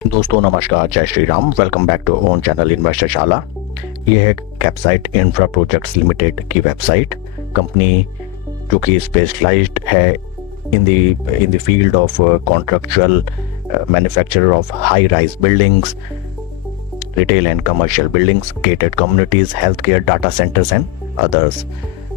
दोस्तों नमस्कार, जय Shri Ram. Welcome back to own channel investor Shala. ये है कैपसाइट इंफ्रा प्रोजेक्ट्स लिमिटेड की वेबसाइट। कंपनी जो कि स्पेशलाइज्ड है in the field of contractual manufacturer of high rise buildings, retail and commercial buildings, gated communities, healthcare, data centers and others।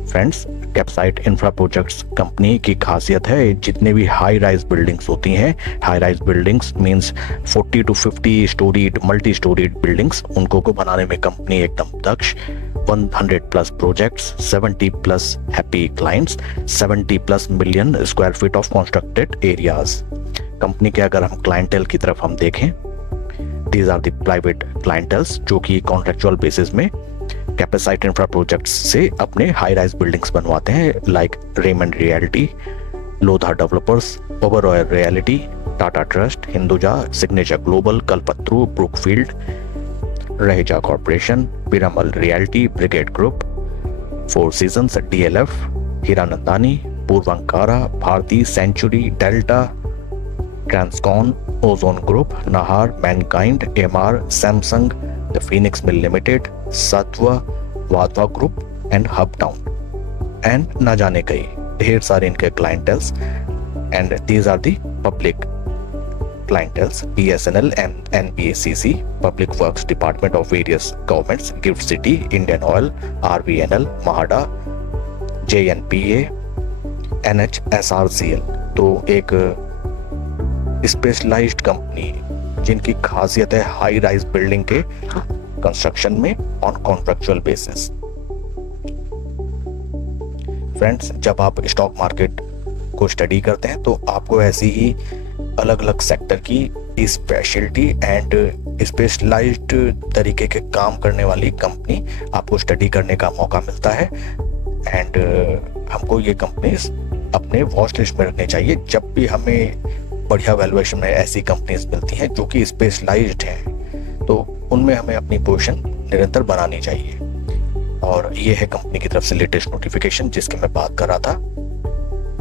Friends, Capacite infra projects company की खासियत है जितने भी high rise buildings होती हैं, high rise buildings means 40 to 50 storeyed multi storeyed buildings, उनको को बनाने में कंपनी एकदम दक्ष। 100 plus projects, 70 plus happy clients, 70 plus million square feet of constructed areas. Company के अगर हम क्लाइंटेल की तरफ हम देखें, दीज आर द प्राइवेट क्लाइंटेल्स जो कि कॉन्ट्रेक्चुअल बेसिस में कैपेसाइट इंफ्रा प्रोजेक्ट्स से अपने हाई राइज बिल्डिंग्स बनवाते हैं, like Raymond realty, Lodha developers, Oberoi reality, Tata trust, Hinduja, Signature Global, Kalpataru, Brookfield, Raheja corporation, Piramal realty, Brigade Group, Four Seasons, DLF, Hiranandani, Puravankara, Bharti, Century, Delta, Transcon, Ozone Group, Nahar, Mankind, MR, Samsung, the Phoenix mill limited, Satva, Wadhwa group and Hub Town and ना जाने कई ढेर सारे इनके clienteles. And these are the public clienteles: BSNL and NBACC, public works department of various governments, gift city, Indian oil, RVNL, MHADA, JNPA, NHSRCL. तो एक specialised company जिनकी खासियत है हाई राइज बिल्डिंग के कंस्ट्रक्शन में ऑन कॉन्ट्रैक्चुअल बेसिस। फ्रेंड्स, जब आप stock market को स्टडी करते हैं तो आपको ऐसी ही अलग अलग सेक्टर की स्पेशलिटी एंड स्पेशलाइज्ड तरीके के काम करने वाली कंपनी आपको स्टडी करने का मौका मिलता है। एंड हमको ये कंपनीज अपने वॉच लिस्ट में रखनी चाहिए जब भी हमें बढ़िया वैल्यूएशन में ऐसी कंपनीज मिलती हैं जो कि स्पेशलाइज्ड हैं, तो उनमें हमें अपनी पोजीशन निरंतर बनानी चाहिए। और ये है कंपनी की तरफ से लेटेस्ट नोटिफिकेशन जिसकी मैं बात कर रहा था।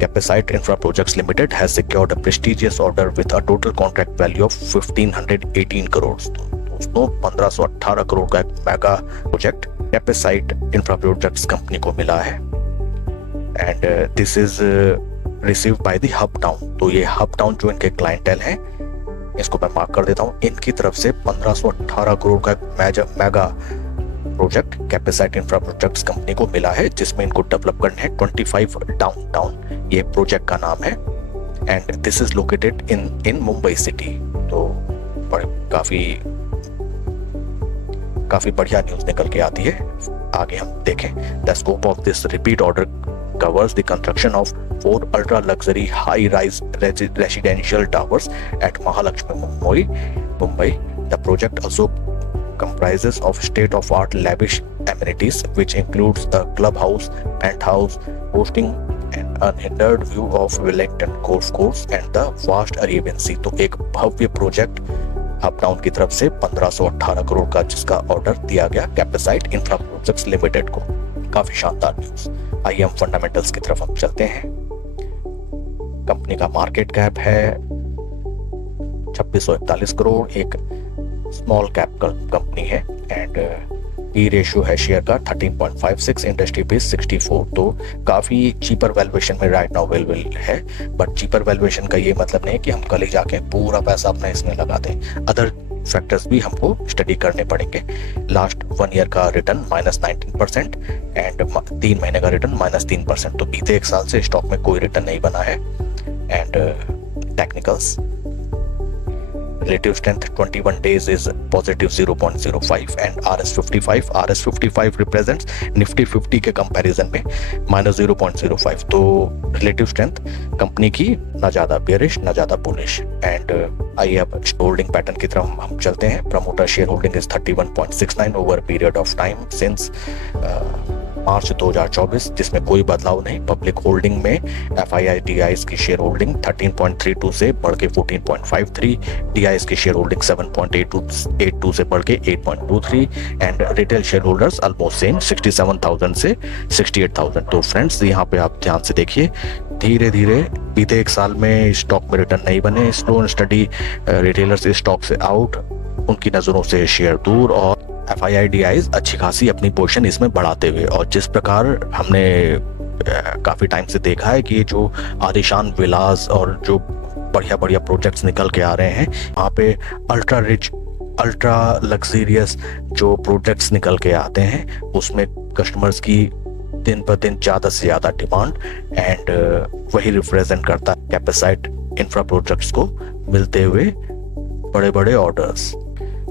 Capacite infra projects limited has secured a prestigious order with a total contract value of 1518 crore. दोस्तों, 1518 करोड़ का एक mega project Capacite infra projects company को मिला है। And this is receive by the Hub Town. तो ये हब टाउन जो इनके क्लाइंटेल हैं, इसको मैं मार्क कर देता हूँ, इनकी तरफ से 1518 करोड़ का mega project Capacite infra projects company को मिला है, जिसमें इनको डेवलप करने हैं 25 डाउनटाउन, ये प्रोजेक्ट का नाम है। And this is located in Mumbai city. तो काफी बढ़िया न्यूज निकल के आती है। आगे हम देखें, the scope of this repeat order covers the construction of 4 ultra luxury high rise residential towers at Mahalakshmi, Mumbai. The project also comprises of state of art lavish amenities which includes a clubhouse, penthouse, hosting an unhindered view of Wellington Golf Course and the vast Arabian Sea। तो एक भव्य project uptown की तरफ से 1518 करोड़ का जिसका order दिया गया कैपेसाइट infra projects limited को। काफी शानदार न्यूज। आइए हम फंडामेंटल्स की तरफ हम चलते हैं। कंपनी का मार्केट कैप है 2641 करोड़, एक स्मॉल कैप कंपनी है। एंड पी रेशियो है शेयर का 13.56, इंडस्ट्री बेस 64। तो काफी चीपर वैल्यूएशन में राइट नाउ अवेलेबल है। बट चीपर वैल्यूएशन का ये मतलब नहीं है कि हम कल ही जाके पूरा पैसा अपना इसमें लगा दें। अदर फैक्टर्स भी हमको स्टडी करने पड़ेंगे। लास्ट 1 ईयर का रिटर्न -19% एंड 3 महीने का रिटर्न -3%। तो बीते 1 साल से स्टॉक में कोई रिटर्न नहीं बना है। And technicals, relative strength 21 days is positive 0.05 and RS55 represents Nifty 50 के कंपैरिजन में -0.05। तो रिलेटिव स्ट्रेंथ कंपनी की ना ज्यादा बेयरिश ना ज्यादा बुलिश। एंड आइए अब होल्डिंग पैटर्न की तरफ हम चलते हैं। Promoter share holding is 31.69 over period of time since मार्च 2024, जिसमेम कोई बदलाव नहीं। पब्लिक होल्डिंग में FII-DIs की शेयर होल्डिंग 13.32 से बढ़ के 14.53, DIs की शेयर होल्डिंग 7.82 से बढ़ के 8.23 and retail share holders almost same 67,000 से 68,000। तो फ्रेंड्स, यहाँ पे आप ध्यान से देखिए, धीरे धीरे बीते एक साल में स्टॉक में रिटर्न नहीं बने। स्लो एंड स्टडी रिटेलर्स इस स्टॉक से आउट, उनकी नज़रों से शेयर दूर, और FIIDIs अच्छी खासी अपनी पोजीशन इसमें बढ़ाते हुए। और जिस प्रकार हमने काफ़ी टाइम से देखा है कि जो आलीशान विलास और जो बढ़िया बढ़िया प्रोजेक्ट्स निकल के आ रहे हैं, वहाँ पे अल्ट्रा रिच, अल्ट्रा लग्जरियस जो प्रोजेक्ट्स निकल के आते हैं, उसमें कस्टमर्स की दिन पर दिन ज़्यादा से ज़्यादा डिमांड, एंड वही रिप्रेजेंट करता है कैपेसाइट इंफ्रा प्रोजेक्ट्स को मिलते हुए बड़े बड़े ऑर्डर्स।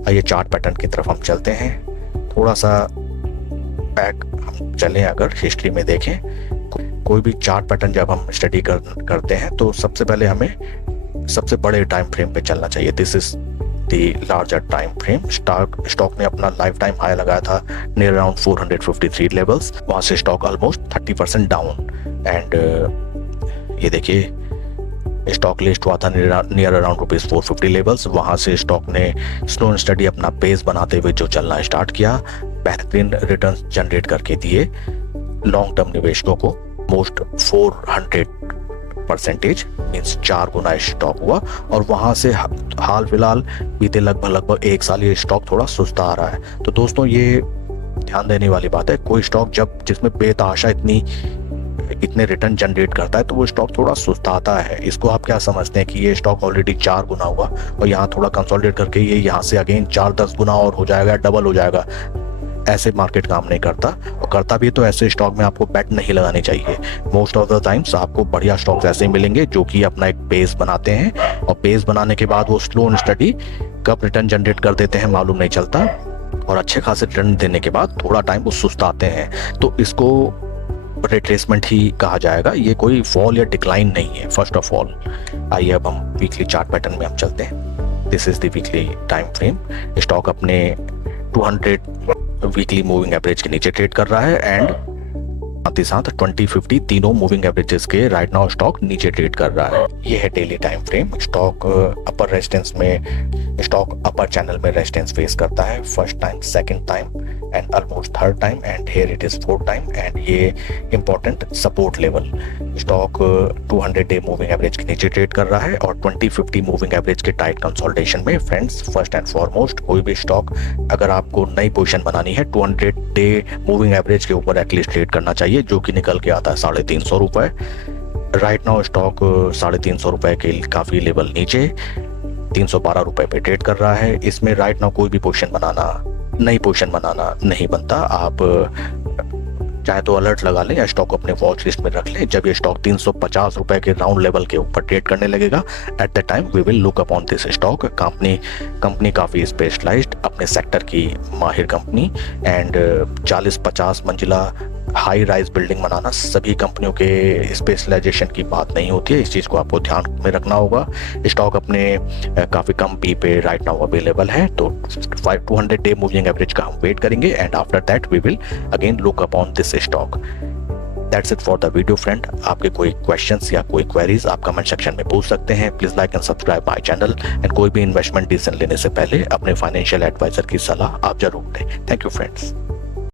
आइए चार्ट पैटर्न की तरफ हम चलते हैं। थोड़ा सा बैक हम चलें, अगर हिस्ट्री में देखें कोई भी चार्ट पैटर्न जब हम स्टडी करते हैं तो सबसे पहले हमें सबसे बड़े टाइम फ्रेम पे चलना चाहिए। This is the larger time frame. Stock ने अपना लाइफ टाइम हाई लगाया था नियर अराउंड 453 लेवल्स, वहाँ से स्टॉक ऑलमोस्ट 30% डाउन। एंड ये देखिए स्टॉक लिस्ट हुआ था नियर अराउंड ₹450 लेवल्स, वहाँ से स्टॉक ने स्लो एंड स्टडी अपना पेस बनाते हुए जो चलना स्टार्ट किया, बेहतरीन रिटर्न्स जनरेट करके दिए लॉन्ग टर्म निवेशकों को। मोस्ट 400% मीन्स 4 गुना स्टॉक हुआ, और वहाँ से हाल फिलहाल बीते लगभग एक साल ये स्टॉक थोड़ा सुस्ता आ रहा है। तो दोस्तों ये ध्यान देने वाली बात है, कोई स्टॉक जब जिसमें बेतहाशा इतने रिटर्न जनरेट करता है तो वो स्टॉक थोड़ा सुस्ताता है। इसको आप क्या समझते हैं कि ये स्टॉक ऑलरेडी 4 गुना हुआ और यहाँ थोड़ा कंसोलिडेट करके ये यहाँ से अगेन 4-10 गुना और हो जाएगा, डबल हो जाएगा? ऐसे मार्केट काम नहीं करता, और करता भी तो ऐसे स्टॉक में आपको बेट नहीं लगानी चाहिए। मोस्ट ऑफ द टाइम्स आपको बढ़िया स्टॉक्स ऐसे मिलेंगे जो कि अपना एक बेस बनाते हैं, और बेस बनाने के बाद वो स्लो एंड स्टडी कब रिटर्न जनरेट कर देते हैं मालूम नहीं चलता, और अच्छे खासे रिटर्न देने के बाद थोड़ा टाइम वो सुस्ताते हैं। तो इसको रिट्रेसमेंट ही कहा जाएगा, ये कोई फॉल या डिक्लाइन नहीं है फर्स्ट ऑफ ऑल। आइए अब हम वीकली चार्ट पैटर्न में हम चलते हैं। This is the weekly time frame. Stock अपने 200 वीकली मूविंग एवरेज के नीचे ट्रेड कर रहा है, एंड साथ ही साथ 20-50 तीनों मूविंग एवरेजेस के राइट नाउ स्टॉक नीचे ट्रेड कर रहा है। ये है daily time frame. Stock upper resistance में, स्टॉक अपर चैनल में रेजिस्टेंस फेस करता है first time, second time and almost third time, and here it is fourth time, and ये important support level. Stock 200 day moving average के नीचे trade कर रहा है, और 20-50 मूविंग एवरेज के टाइट कंसोलिडेशन में। फ्रेंड्स, फर्स्ट एंड फॉरमोस्ट कोई भी स्टॉक अगर आपको नई पोजीशन बनानी है 200 डे मूविंग एवरेज के ऊपर एटलीस्ट ट्रेड करना चाहिए, जो कि निकल के आता है ₹350। राइट नाउ स्टॉक ₹350 के काफ़ी लेवल नीचे ₹312 पे ट्रेड कर रहा है। इसमें राइट नाउ कोई भी नई पोजीशन बनाना नहीं बनता। आप चाहे तो अलर्ट लगा लें या स्टॉक अपने वॉच लिस्ट में रख लें। जब ये स्टॉक ₹350 के राउंड लेवल के ऊपर ट्रेड करने लगेगा, at the time we will look upon this stock. Company काफ़ी स्पेशलाइज्ड, अपने सेक्टर की माहिर कंपनी, एंड 40-50 मंजिला हाई राइज बिल्डिंग बनाना सभी कंपनियों के स्पेशलाइजेशन की बात नहीं होती है। इस चीज़ को आपको ध्यान में रखना होगा। स्टॉक अपने काफ़ी कम पी पे राइट नाउ अवेलेबल है, तो 200 डे मूविंग एवरेज का हम वेट करेंगे, and after that we will again look upon this stock. That's it for the video friend. आपके कोई क्वेश्चंस या कोई क्वेरीज आप कमेंट सेक्शन में पूछ सकते हैं। Please like and subscribe my channel, and कोई भी इन्वेस्टमेंट डिसीजन लेने से पहले अपने फाइनेंशियल एडवाइजर की सलाह आप जरूर लें। Thank you friends.